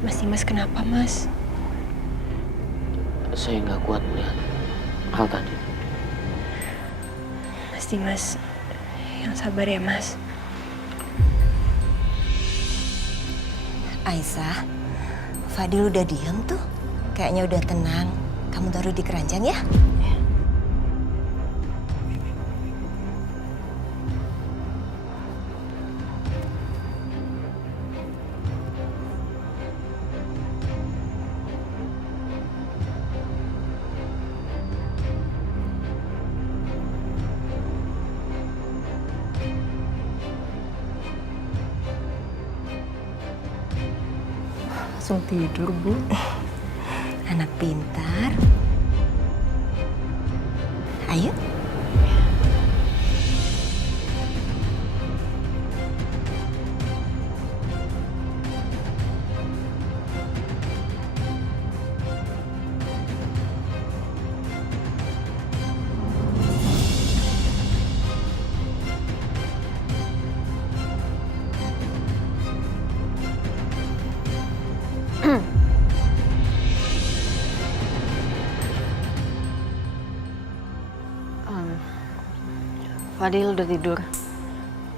Mas Dimas kenapa, Mas? Saya nggak kuat melihat hal tadi. Mas Dimas, yang sabar ya, Mas. Aisyah, Fadil udah diam tuh. Kayaknya udah tenang. Kamu taruh di keranjang ya? Langsung tidur, Bu. Anak pintar. Ayo. Fadil udah tidur.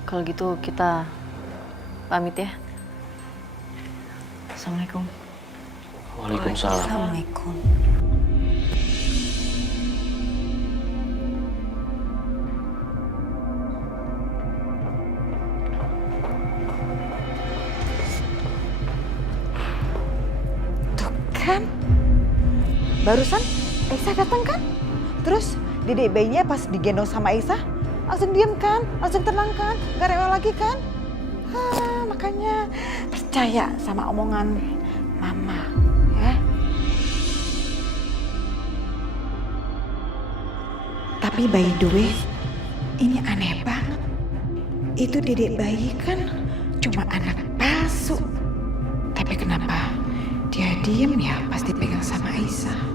Kalau gitu kita pamit ya. Assalamualaikum. Waalaikumsalam. Assalamualaikum. Tuh kan, barusan Aisyah datang kan? Terus dedek bayinya pas digendong sama Aisyah, langsung diem kan? Langsung tenang kan? Gak rewel lagi kan? Makanya percaya sama omongan mama, ya. Tapi by the way, ini aneh banget. Itu dedek bayi kan cuma anak palsu. Tapi kenapa dia diem ya pas dipegang sama Aisyah?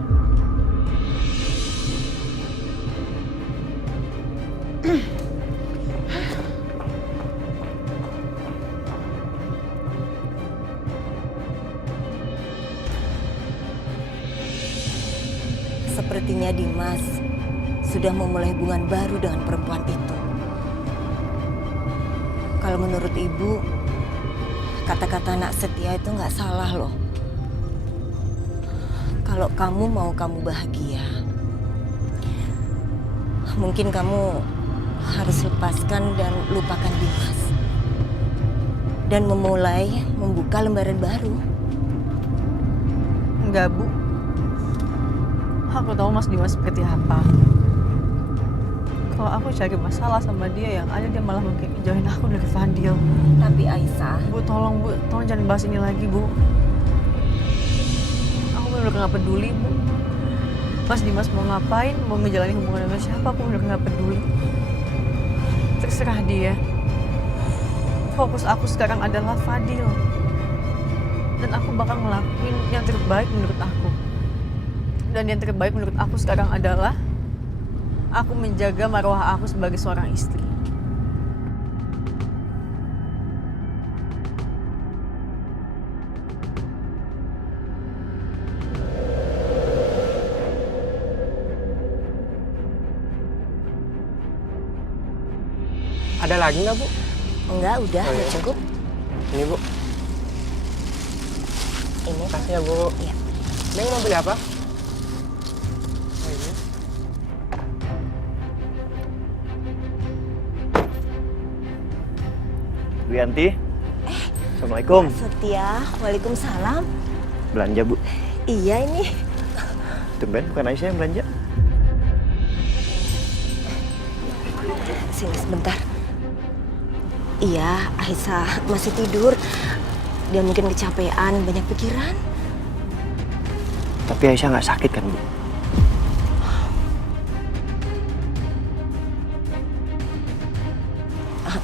Sepertinya Dimas sudah memulai hubungan baru dengan perempuan itu. Kalau menurut ibu, kata-kata anak setia itu nggak salah loh. Kalau kamu mau kamu bahagia, mungkin kamu harus lepaskan dan lupakan Dimas. Dan memulai membuka lembaran baru. Enggak, Bu. Aku tahu Mas Dimas seperti apa. Kalau aku cari masalah sama dia, yang ada dia malah mungkin jauhin aku dari Fadil. Tapi Aisyah, Bu, tolong jangan bahas ini lagi, Bu. Aku benar-benar nggak peduli, Bu. Mas Dimas mau ngapain, mau menjalani hubungan dengan siapa, aku benar-benar nggak peduli. Terserah dia. Fokus aku sekarang adalah Fadil. Dan aku bakal ngelakuin yang terbaik menurut aku. Dan yang terbaik menurut aku sekarang adalah aku menjaga marwah aku sebagai seorang istri. Ada lagi nggak, Bu? enggak udah, Oh, iya. cukup. Ini, Bu. Ini Kasih ya, Bu. Iya. Neng mau beli apa? Oh, ini. Bu Yanti, Assalamualaikum. Setia, waalaikumsalam. Belanja, Bu. Iya ini. Tumben bukan Aisyah yang belanja. Sini sebentar. Iya, Aisyah masih tidur. Dia mungkin kecapean, banyak pikiran. Tapi Aisyah nggak sakit kan, Bu?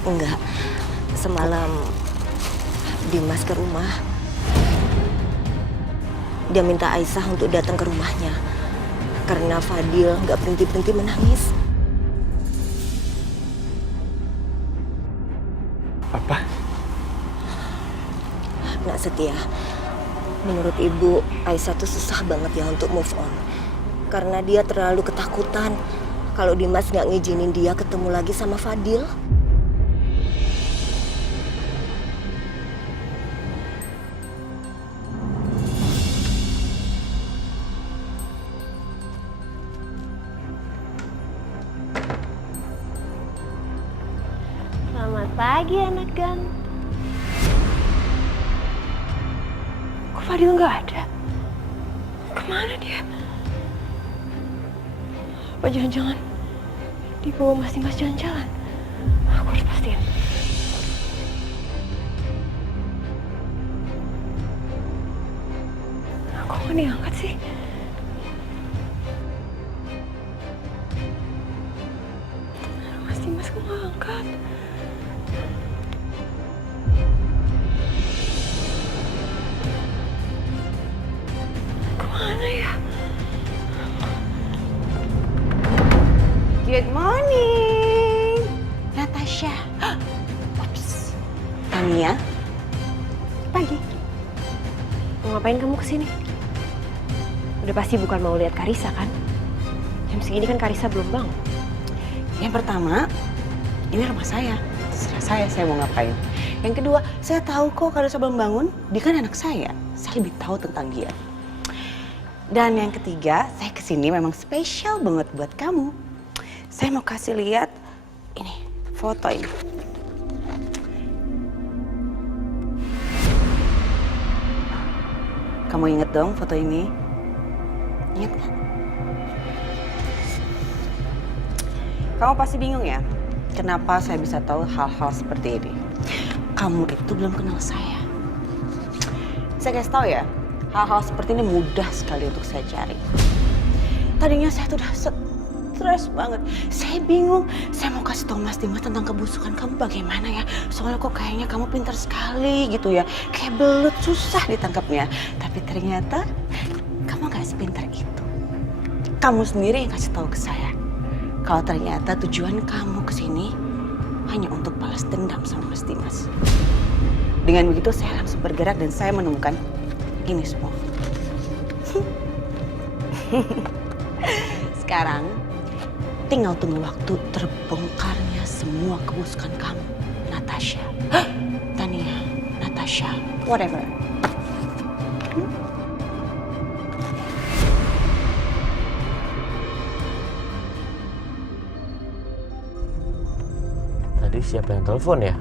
Enggak. Semalam Dimas ke rumah. Dia minta Aisyah untuk datang ke rumahnya. Karena Fadil nggak berhenti-berhenti menangis. Apa? Nak Setia, Menurut ibu, Aisyah tuh susah banget ya untuk move on. Karena dia terlalu ketakutan kalau Dimas nggak ngizinin dia ketemu lagi sama Fadil. Selamat pagi anak ganteng. Kok Fadil nggak ada? Kemana dia? Apa jangan-jangan dibawa Mas Dimas jalan-jalan? Aku harus pastiin. Kok nggak diangkat sih? Mas Dimas kok nggak angkat? Kemana ya? Good morning, Natasha. Ups. Tania. Pagi. Mau ngapain kamu kesini? Udah pasti bukan mau lihat Karissa kan? Jam segini kan Karissa belum bangun. Yang pertama, ini rumah saya. Terserah saya mau ngapain. Yang kedua, saya tahu kok kalau sebelum bangun, dia kan anak saya. Saya lebih tahu tentang dia. Dan yang ketiga, saya kesini memang spesial banget buat kamu. Saya mau kasih lihat ini, foto ini. Kamu inget dong foto ini? Ingat kan? Kamu pasti bingung ya, kenapa saya bisa tahu hal-hal seperti ini. Kamu itu belum kenal saya. Saya kasih tahu ya, hal-hal seperti ini mudah sekali untuk saya cari. Tadinya saya tuh udah stres banget. Saya bingung, saya mau kasih tahu Mas Dimas tentang kebusukan kamu bagaimana ya. Soalnya kok kayaknya kamu pintar sekali gitu ya. Kayak belut, susah ditangkapnya. Tapi ternyata kamu gak sepintar itu. Kamu sendiri yang kasih tahu ke saya. Kalau ternyata tujuan kamu kesini hanya untuk balas dendam sama Mas Dimas. Dengan begitu saya langsung bergerak dan saya menemukan ini semua. Sekarang tinggal tunggu waktu terbongkarnya semua kebusukan kamu, Natasha. Tania, Natasha, whatever. Tadi siapa yang telepon ya?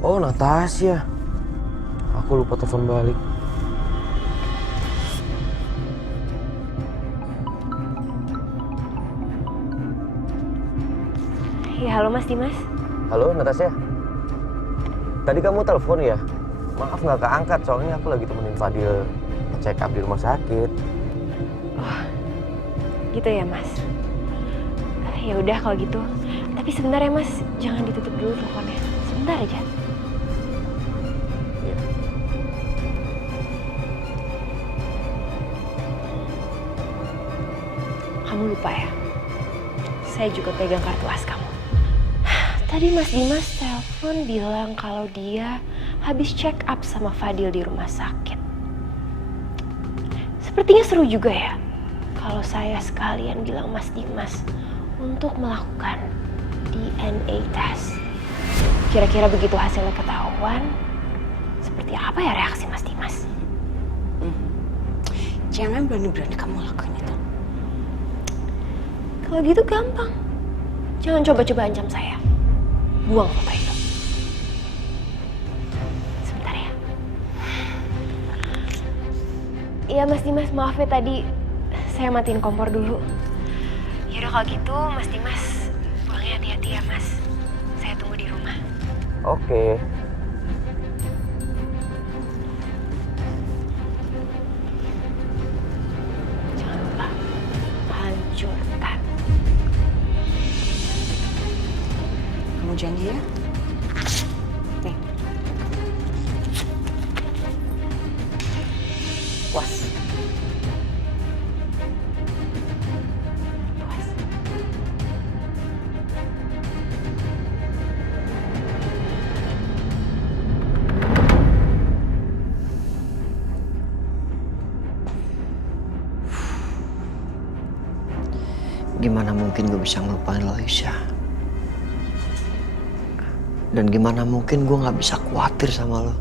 Oh, Natasha. Aku lupa telepon balik. Ya, halo Mas Dimas. Halo, Natasha. Tadi kamu telepon ya? Maaf nggak keangkat, soalnya aku lagi temenin Fadil check up di rumah sakit. Oh, gitu ya Mas. Ya udah kalau gitu. Tapi sebentar ya Mas, jangan ditutup dulu teleponnya. Sebentar aja. Iya. Kamu lupa ya? Saya juga pegang kartu as kamu. Tadi Mas Dimas telepon bilang kalau dia habis check up sama Fadil di rumah sakit. Sepertinya seru juga ya kalau saya sekalian bilang Mas Dimas untuk melakukan DNA test. Kira-kira begitu hasilnya ketahuan, seperti apa ya reaksi Mas Dimas? Jangan berani-berani kamu lakuin itu. Kalau gitu gampang. Jangan coba-coba ancam saya. Buang foto itu. Sebentar ya. Iya Mas Dimas, maaf ya tadi saya matiin kompor dulu. Yaudah kalau gitu Mas Dimas, pulangnya hati-hati ya Mas. Saya tunggu di rumah. Oke. Jangan lupa hancurkan. Kamu janji ya? Nih. Puas. Puas. Gimana mungkin gue bisa ngelupain lo, Aisyah? Dan gimana mungkin gue gak bisa khawatir sama lo?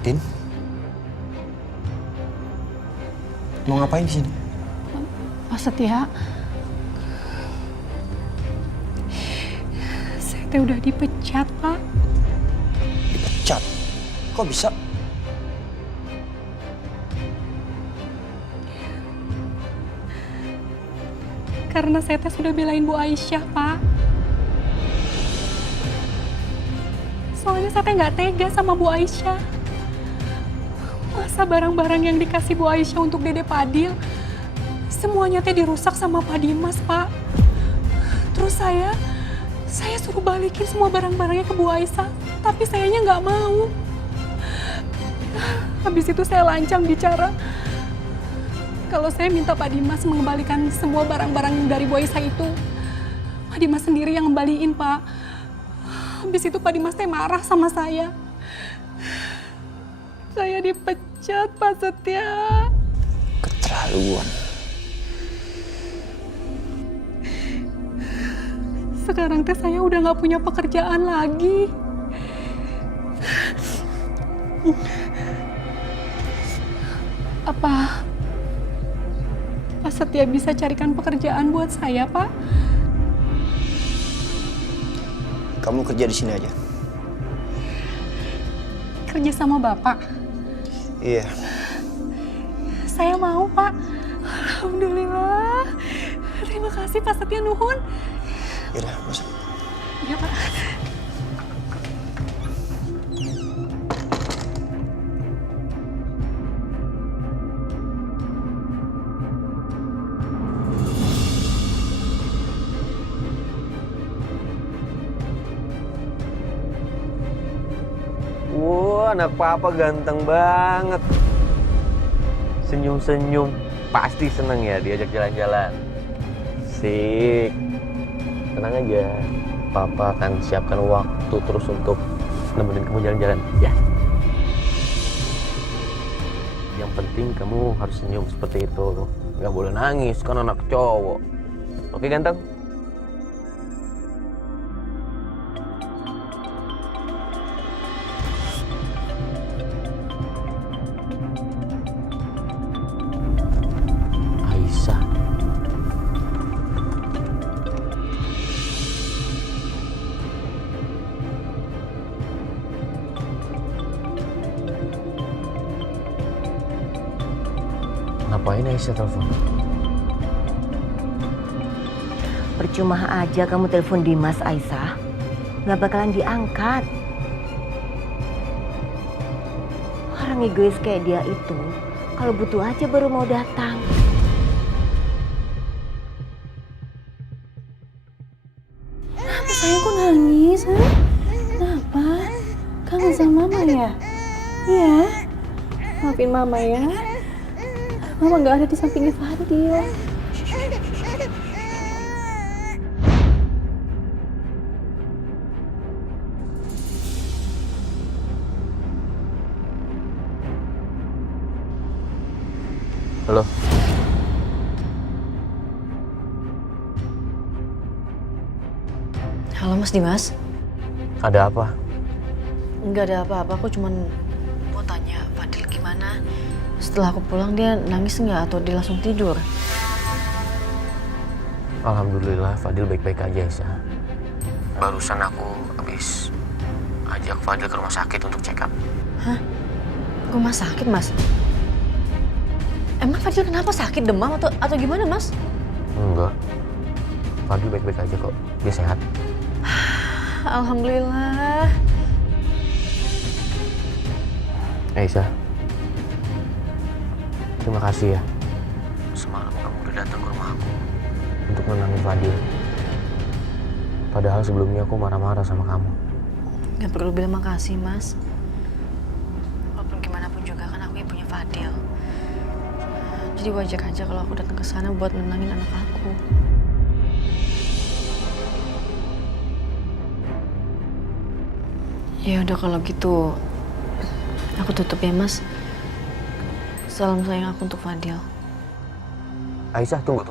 Tin, mau ngapain di sini? Pak Setia, saya teh udah dipecat, Pak. Dipecat? Kok bisa? Karena saya teh sudah belain Bu Aisyah, Pak. Soalnya saya teh nggak tega sama Bu Aisyah. Masa barang-barang yang dikasih Bu Aisyah untuk Dede Fadil, semuanya teh dirusak sama Pak Dimas, Pak. Terus saya suruh balikin semua barang-barangnya ke Bu Aisyah, tapi sayanya nggak mau. Habis itu saya lancang bicara kalau saya minta Pak Dimas mengembalikan semua barang-barang dari Bu Aisyah itu. Pak Dimas sendiri yang ngembaliin, Pak. Habis itu Pak Dimas teh marah sama saya. Saya dipecat, Pak Setia. Keterlaluan. Sekarang teh saya udah nggak punya pekerjaan lagi. Apa Pak Setia bisa carikan pekerjaan buat saya, Pak? Kamu kerja di sini aja. Kerja sama Bapak? Iya. Saya mau, Pak. Alhamdulillah. Terima kasih, Pak Setia, nuhun. Yaudah, masuk. Iya, Pak. Wah, anak papa ganteng banget. Senyum-senyum, pasti seneng ya diajak jalan-jalan. Sik, tenang aja. Papa akan siapkan waktu terus untuk nemenin kamu jalan-jalan, ya. Yang penting kamu harus senyum seperti itu. Nggak boleh nangis, kan anak cowok. Oke, ganteng? Aisyah. Ngapain Aisyah telepon? Percuma aja kamu telepon Dimas, Aisyah. Nggak bakalan diangkat. Orang egois kayak dia itu, kalau butuh aja baru mau datang. Kenapa sayang kok nangis, ha? Kenapa? Kangen sama Mama ya? Iya. Maafin Mama ya. Mama nggak ada di sampingnya Fadil. Halo. Halo Mas Dimas. Ada apa? Nggak ada apa-apa, aku cuman mau tanya Fadil gimana. Setelah aku pulang dia nangis nggak atau dia langsung tidur? Alhamdulillah Fadil baik-baik aja, Aisyah. Barusan aku habis ajak Fadil ke rumah sakit untuk check up. Hah? Rumah sakit, Mas? Emang Fadil kenapa sakit, demam atau gimana, Mas? Enggak. Fadil baik-baik aja kok. Dia sehat. Alhamdulillah. Aisyah. Terima kasih ya. Semalam kamu udah datang ke rumah aku untuk menenangin Fadil. Padahal sebelumnya aku marah-marah sama kamu. Gak perlu bilang makasih, Mas. Walaupun gimana pun juga kan aku ibunya Fadil. Jadi wajar aja kalau aku datang ke sana buat nenangin anak aku. Ya udah kalau gitu, aku tutup ya, Mas. Salam sayang aku untuk Fadil. Aisyah, tunggu.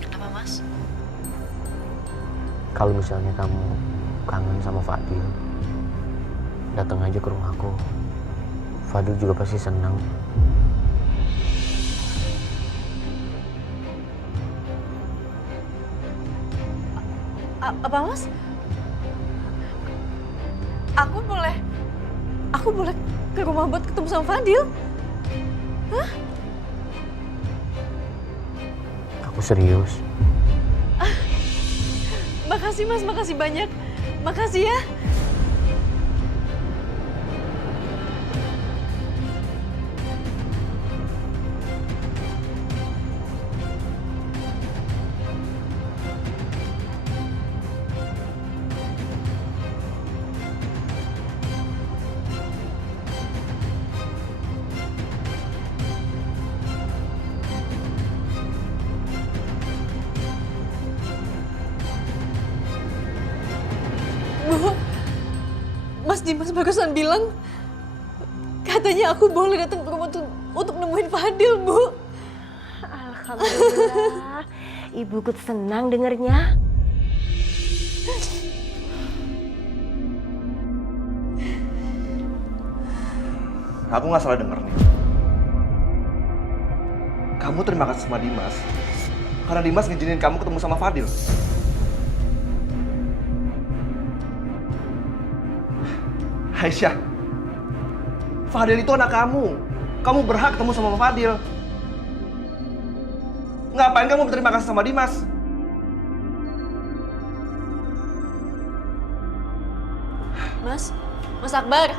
Kenapa, Mas? Kalau misalnya kamu kangen sama Fadil, datang aja ke rumahku. Fadil juga pasti senang. Apa, Mas? Aku boleh ke rumah buat ketemu sama Fadil? Hah? Aku serius. Makasih, Mas, makasih banyak. Makasih ya. Bu, Mas Dimas barusan bilang katanya aku boleh datang ke rumah untuk nemuin Fadil, Bu. Alhamdulillah, ibu ikut senang dengernya. Aku nggak salah denger nih. Kamu terima kasih sama Dimas karena Dimas ngizinin kamu ketemu sama Fadil. Aisyah, Fadil itu anak kamu. Kamu berhak ketemu sama Fadil. Ngapain kamu berterima kasih sama Dimas? Mas Akbar.